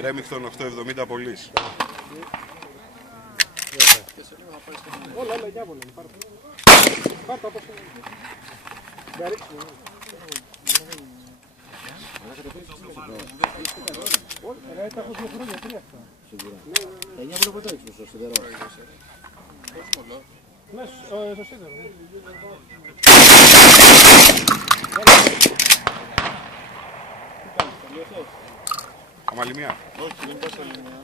Ρέμιχτον 870 Πολύς. Όλα, για βολέ. Πάρ' το όπως είναι. Για ρίξουμε. Τα έχω 2 χρόνια, 3 αυτά. Σίγουρα. Τα 9 μπορεί να το έχεις στο σιδερό. Ναι, στο σίδερο. Αμαλημιά. Όχι, δεν πας άλλη μια.